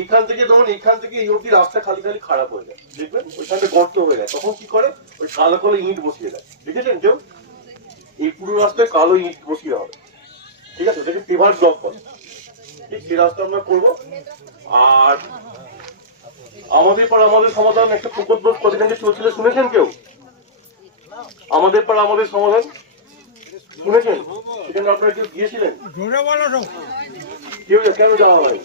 এইখান থেকে ধরুন এইখান থেকে এই অব্দি রাস্তা খালি খালি খারাপ হয়ে যায়, দেখবেন ওইখানে গর্ত হয়ে যায়, তখন কি করে ওই কালো কালো ইট বসিয়ে দেয়, দেখেছেন কেউ? এই পুরো রাস্তায় কালো ইট বসিয়ে হবে, ঠিক আছে, ওটাকে পেভার ব্লক করে, ঠিক সেই রাস্তা আমরা করবো। আর আমাদের পাড়া আমাদের সমাধান একটা প্রকল্প কতদিন চলছিল শুনেছেন কেউ? আমাদের পাড়া আমাদের সমাধান শুনেছেন? সেখানে আপনারা কেউ গিয়েছিলেন? কেউ কেন যাওয়া হয়?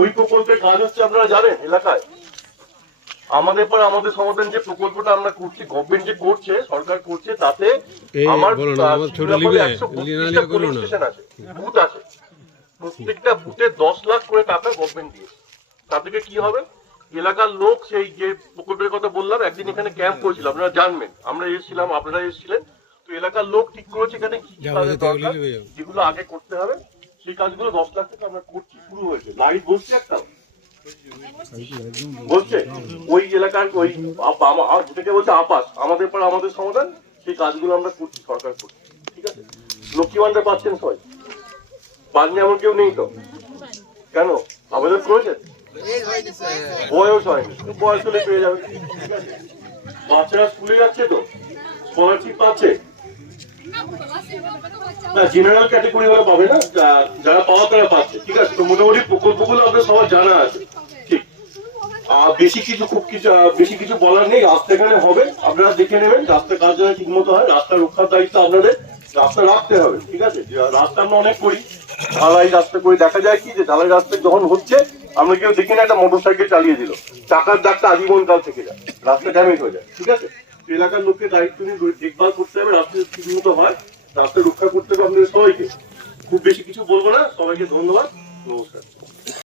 ওই প্রকল্পের কাজ হচ্ছে আপনারা জানেন এলাকায় আমাদের পর আমাদের সমাধান যে প্রকল্পটা আমরা করছি, গভর্নমেন্ট যে করছে, সরকার করছে, তাতে আমার স্টেশন আছে, বুথ আছে, প্রত্যেকটা বুথে 10 লাখ করে টাকা গভর্নমেন্ট দিয়েছে। তার থেকে কি হবে, এলাকার লোক সেই যে প্রকল্পের কথা বললাম, একদিন এখানে ক্যাম্প করেছিল, আপনারা জানবেন, আমরা এসেছিলাম, আপনারা এসেছিলেন, তো এলাকার লোক ঠিক করেছে এখানে কি যেগুলো আগে করতে হবে, সেই কাজগুলো 10 লাখ টাকা আমরা করছি, শুরু হয়েছে, লাইট বসছে একটা বলছে ওই এলাকার ওই যেটাকে বলছে আপাস, আমাদের পর আমাদের সমাধান, সেই কাজগুলো আমরা করছি, সরকার করছে, ঠিক আছে। লক্ষ্মী ভান্ডার পাচ্ছেন সবাই? পাননি এমন কেউ নেই তো? কেন আবেদন করেছেন? বয়স হয়নি, বয়স হলে পেয়ে যাবে, ঠিক আছে। বাচ্চারা স্কুলে যাচ্ছে তো, স্কলারশিপ পাচ্ছে না, জেনারেল ক্যাটাগরি ওরা পাবে না, যারা পাওয়া তারা পাচ্ছে, ঠিক আছে। তো মোটামুটি প্রকল্পগুলো আপনার সবার জানা আছে, ঠিক। আর বেশি কিছু বলার নেই, রাস্তা এখানে হবে, আপনারা দেখে নেবেন, রাস্তার কাজ যেন ঠিক মতো হয়, রাস্তা রক্ষার দায়িত্ব আপনাদের, রাস্তা রাখতে হবে, ঠিক আছে। রাস্তা আমরা অনেক করি, ঢালাই রাস্তা করে, দেখা যায় কি যে ঢালাই রাস্তা যখন হচ্ছে আমরা কেউ দেখি না একটা মোটর সাইকেল চালিয়ে দিল, চাকার দাগটা আজীবন কাল থেকে যায়, রাস্তা ড্যামেজ হয়ে যায়, ঠিক আছে। এলাকার লোককে দায়িত্ব নিয়ে দেখভাল করতে হবে, রাস্তা ঠিক মতো হয়, রাস্তা রক্ষা করতে হবে আপনাদের সবাইকে। খুব বেশি কিছু বলবো না, সবাইকে ধন্যবাদ, নমস্কার।